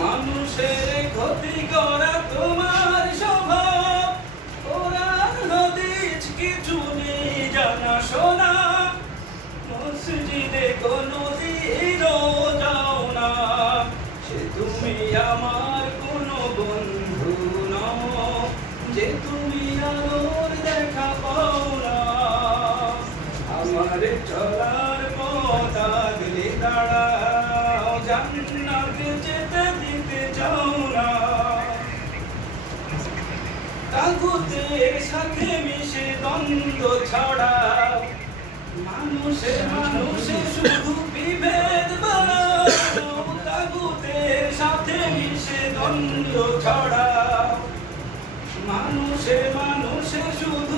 মানুষের ক্ষতি করা তোমার স্বভাব কোরআন হাদিস কিছু নেই জানা শোনা মসজিদে কোনো দিনও যাও না। সে তুমি আমার আমার চলার পথ আগলে দাঁড়াও, জান্নাতে যেতে দিতে চাও না। তাগুতের সাথে মিশে দ্বন্দ্ব ছড়াও মানুষে মানুষে শুধু বিভেদ বাড়াও, তাগুতের সাথে মিশে দ্বন্দ্ব ছড়াও মানুষে মানুষে শুধু